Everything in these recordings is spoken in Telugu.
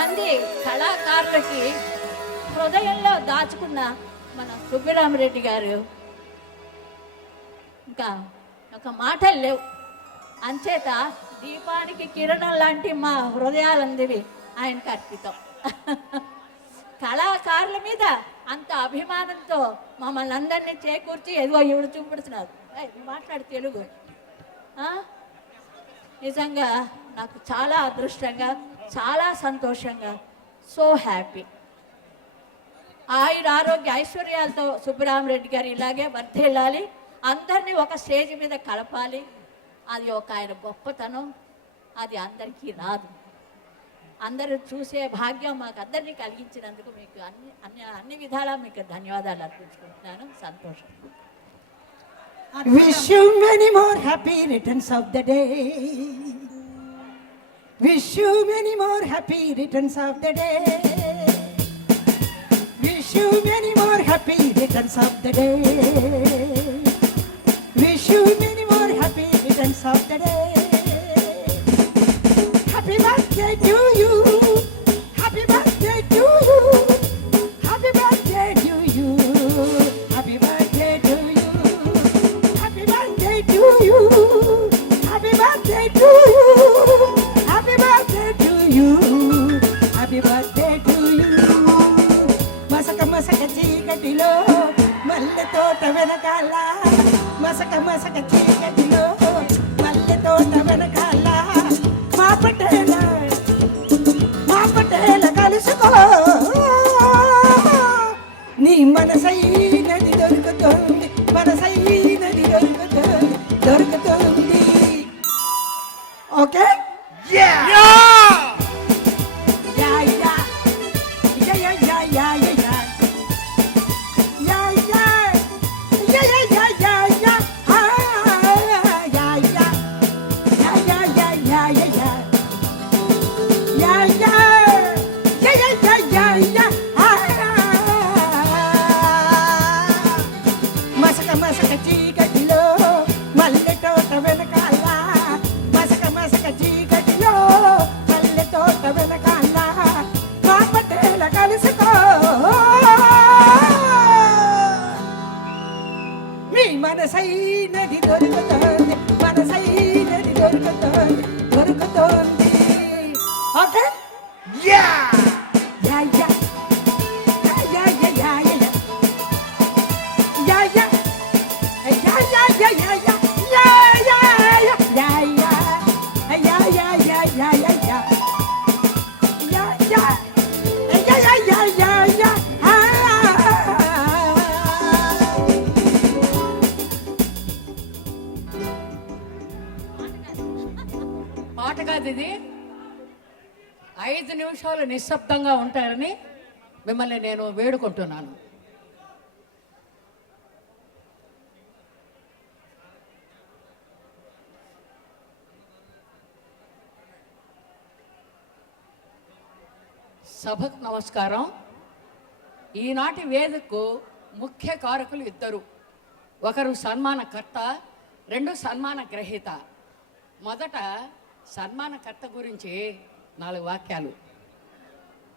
మంది కళాకారులకి హృదయంలో దాచుకున్న మన సుబ్బిరామరెడ్డి గారు. ఇంకా ఒక మాటలు లేవు. అంచేత దీపానికి కిరణం లాంటి మా హృదయాలందివి ఆయనకు అర్పితం. కళాకారుల మీద అంత అభిమానంతో మమ్మల్ని అందరినీ చేకూర్చి ఎదుగో ఇవి చూపెడుతున్నారు. మాట్లాడు తెలుగు. నిజంగా నాకు చాలా అదృష్టంగా చాలా సంతోషంగా సో హ్యాపీ ఆయుర ఆరోగ్య ఐశ్వర్యాలతో సుబ్బరామరెడ్డి గారు ఇలాగే వర్ధిల్లాలి. అందరినీ ఒక స్టేజ్ మీద కలపాలి. అది ఒక ఆయన గొప్పతనం. అది అందరికీ రాదు. అందరూ చూసే భాగ్యం మాకు అందరినీ కలిగించినందుకు మీకు అన్ని అన్ని అన్ని విధాలా మీకు ధన్యవాదాలు అర్పించుకుంటున్నాను. సంతోషం. Wish you many more happy returns of the day. Wish you many more happy returns of the day. Wish you many more happy returns of the day. amanecer మాట కాదు ఇది. ఐదు నిమిషాలు నిశ్శబ్దంగా ఉంటారని మిమ్మల్ని నేను వేడుకుంటున్నాను. సభకు నమస్కారం. ఈనాటి వేదకు ముఖ్య కారకులు ఇద్దరు. ఒకరు సన్మానకర్త రెండు సన్మాన గ్రహీత మొదట సన్మానకర్త గురించి నాలుగు వాక్యాలు.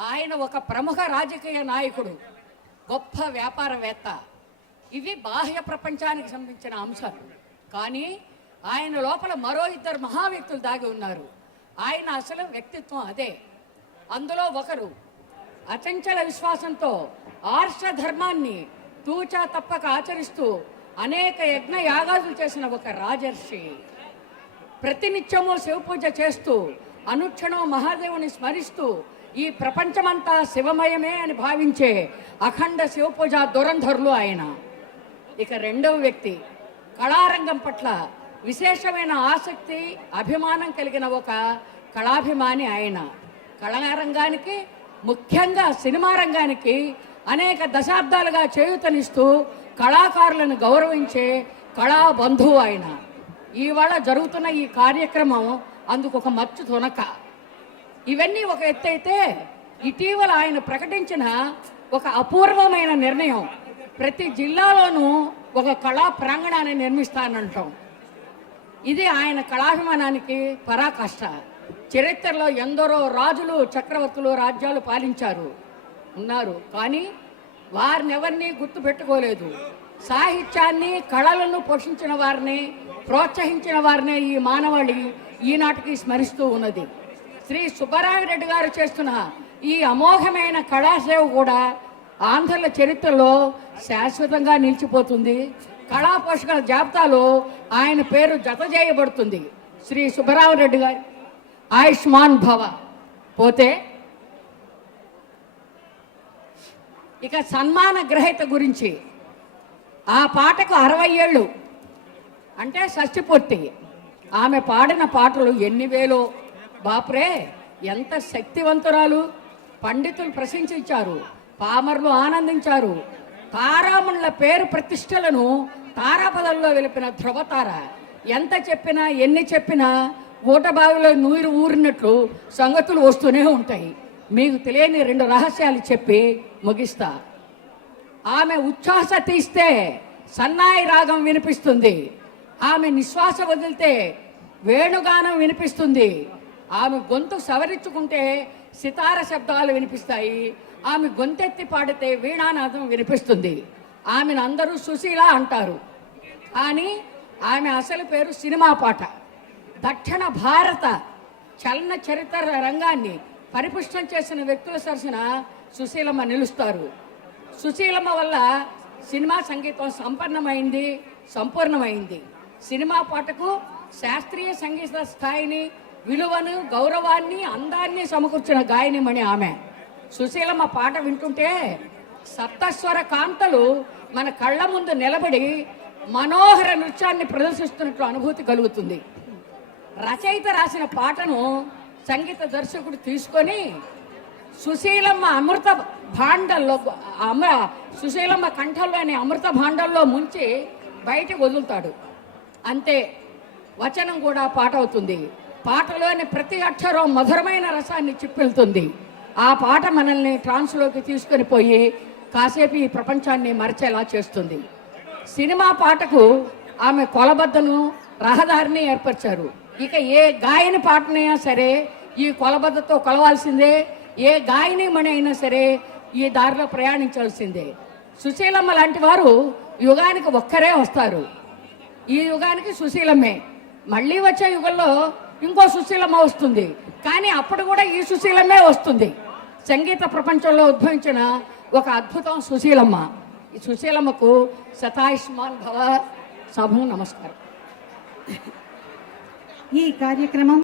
ఆయన ఒక ప్రముఖ రాజకీయ నాయకుడు గొప్ప వ్యాపారవేత్త. ఇవి బాహ్య ప్రపంచానికి సంబంధించిన అంశాలు. కానీ ఆయన లోపల మరో ఇద్దరు మహా వ్యక్తులు దాగి ఉన్నారు. ఆయన అసలు వ్యక్తిత్వం అదే. అందులో ఒకరు అచంచల విశ్వాసంతో ఆర్ష ధర్మాన్ని తూచా తప్పక ఆచరిస్తూ అనేక యజ్ఞ యాగాదులు చేసిన ఒక రాజర్షి. ప్రతినిత్యము శివపూజ చేస్తూ అనుక్షణం మహాదేవుని స్మరిస్తూ ఈ ప్రపంచమంతా శివమయమే అని భావించే అఖండ శివపూజ దురంధరులు ఆయన. ఇక రెండవ వ్యక్తి కళారంగం పట్ల విశేషమైన ఆసక్తి అభిమానం కలిగిన ఒక కళాభిమాని ఆయన. కళారంగానికి ముఖ్యంగా సినిమా రంగానికి అనేక దశాబ్దాలుగా చేయూతనిస్తూ కళాకారులను గౌరవించే కళా బంధువు ఆయన. ఇవాళ జరుగుతున్న ఈ కార్యక్రమం అందుకు ఒక మచ్చు తునక ఇవన్నీ ఒక ఎత్తైతే ఇటీవల ఆయన ప్రకటించిన ఒక అపూర్వమైన నిర్ణయం. ప్రతి జిల్లాలోనూ ఒక కళా ప్రాంగణాన్ని నిర్మిస్తానంటాం. ఇది ఆయన కళాభిమానానికి పరాకాష్ట. చరిత్రలో ఎందరో రాజులు చక్రవర్తులు రాజ్యాలు పాలించారు. ఉన్నారు. కానీ వారిని ఎవరిని గుర్తుపెట్టుకోలేదు. సాహిత్యాన్ని కళలను పోషించిన వారిని ప్రోత్సహించిన వారినే ఈ మానవాళి ఈనాటికి స్మరిస్తూ ఉన్నది. శ్రీ సుబ్బరామిరెడ్డి గారు చేస్తున్న ఈ అమోఘమైన కళాసేవ కూడా ఆంధ్రుల చరిత్రలో శాశ్వతంగా నిలిచిపోతుంది. కళా పోషకుల జాబితాలో ఆయన పేరు జత చేయబడుతుంది. శ్రీ సుబ్బరామరెడ్డి గారి ఆయుష్మాన్ భవ. పోతే ఇక సన్మాన గ్రహీత గురించి ఆ పాటకు అరవై ఏళ్ళు. అంటే షష్ఠి పూర్తి. ఆమె పాడిన పాటలు ఎన్ని వేలో? బాపురే ఎంత శక్తివంతురాలు. పండితులు ప్రశంసించారు పామర్లు ఆనందించారు. తారాముళ్ళ పేరు ప్రతిష్టలను తారాపదంలో వెలిపిన ధ్రువతార. ఎంత చెప్పినా ఎన్ని చెప్పినా ఊటబావిలో నూరు ఊరినట్లు సంగతులు వస్తూనే ఉంటాయి. మీకు తెలియని రెండు రహస్యాలు చెప్పి ముగిస్తా. ఆమె ఉచ్ఛ్వాస తీస్తే సన్నాయి రాగం వినిపిస్తుంది. ఆమె నిశ్వాస వదిలితే వేణుగానం వినిపిస్తుంది. ఆమె గొంతు సవరించుకుంటే సితార శబ్దాలు వినిపిస్తాయి. ఆమె గొంతెత్తి పాడితే వీణానాదం వినిపిస్తుంది. ఆమెను అందరూ సుశీల అంటారు. కానీ ఆమె అసలు పేరు సినిమా పాట. దక్షిణ భారత చలన చరిత్ర రంగాన్ని పరిపుష్టం చేసిన వ్యక్తుల సరసన సుశీలమ్మ నిలుస్తారు. సుశీలమ్మ వల్ల సినిమా సంగీతం సంపన్నమైంది సంపూర్ణమైంది. సినిమా పాటకు శాస్త్రీయ సంగీత స్థాయిని విలువను గౌరవాన్ని అందాన్ని సమకూర్చిన గాయనిమణి ఆమె. సుశీలమ్మ పాట వింటుంటే సప్తస్వర కాంతలు మన కళ్ళ ముందు నిలబడి మనోహర నృత్యాన్ని ప్రదర్శిస్తున్నట్లు అనుభూతి కలుగుతుంది. రచయిత రాసిన పాటను సంగీత దర్శకుడు తీసుకొని సుశీలమ్మ అమృత భాండల్లో అమర సుశీలమ్మ కంఠంలోని అమృత భాండంలో ముంచి బయటకు వదులుతాడు. అంతే వచనం కూడా పాట అవుతుంది. పాటలోని ప్రతి అక్షరం మధురమైన రసాన్ని చిప్పిల్తుంది. ఆ పాట మనల్ని ట్రాన్స్లోకి తీసుకొని పోయి కాసేపు ఈ ప్రపంచాన్ని మరచేలా చేస్తుంది. సినిమా పాటకు ఆమె కొలబద్దను రహదారిని ఏర్పరిచారు. ఇక ఏ గాయని పాటనైనా సరే ఈ కొలబద్దతో కొలవాల్సిందే. ఏ గాయని మణి అయినా సరే ఈ దారిలో ప్రయాణించాల్సిందే. సుశీలమ్మ లాంటి వారు యుగానికి ఒక్కరే వస్తారు. ఈ యుగానికి సుశీలమ్మే. మళ్ళీ వచ్చే యుగంలో ఇంకో సుశీలమ్మ వస్తుంది. కానీ అప్పుడు కూడా ఈ సుశీలమ్మే వస్తుంది. సంగీత ప్రపంచంలో ఉద్భవించిన ఒక అద్భుతం సుశీలమ్మ. ఈ సుశీలమ్మకు శతాయుష్మాన్ భవ సభ నమస్కారం. ఈ కార్యక్రమం